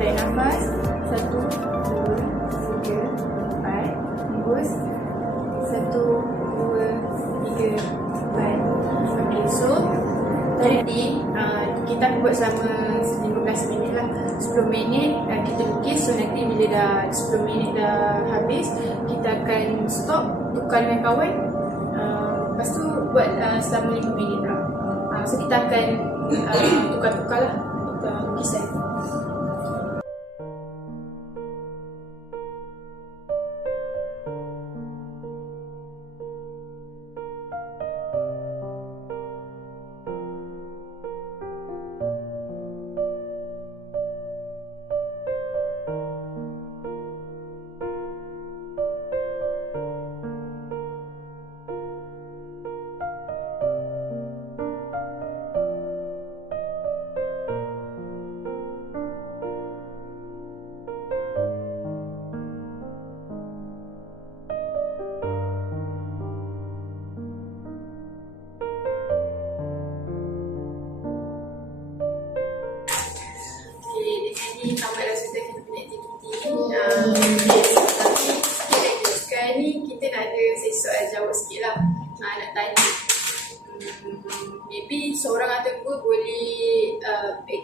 Tarik nafas. Satu, dua, tiga, empat. Hembus. Satu, dua, tiga, empat. Okey, so tadi uh, kita buat selama 15 minit lah 10 minit uh, kita lukis so nanti bila dah 10 minit dah habis kita akan stop tukar dengan kawan uh, lepas tu buat uh, selama 5 minit lah uh, so kita akan uh, tukar-tukar lah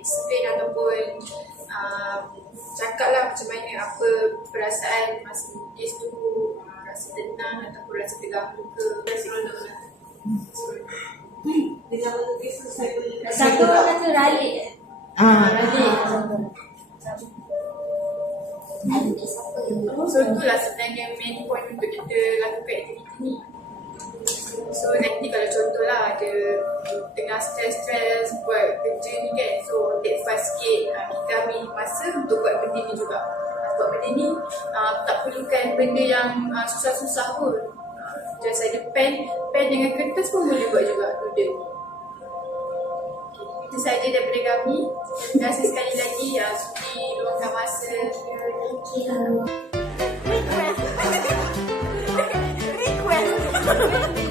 explain ataupun uh, cakap lah macam mana apa perasaan masa lukis tu. Uh, rasa tenang ataupun rasa terganggu ke. Rasa seronok lah. Dengan melukis tu saya boleh Satu kata ralik. Ah, ralik. So itulah sebenarnya main point untuk kita lakukan aktiviti ni So nanti kalau contohlah ada tengah stres-stres untuk buat benda ni juga Buat benda ni uh, tak perlukan benda yang uh, susah-susah pun uh, Just ada pen, pen dengan kertas pun boleh buat juga doodle itu saja daripada kami. Terima kasih sekali lagi uh, sudi luangkan masa. Request. Request.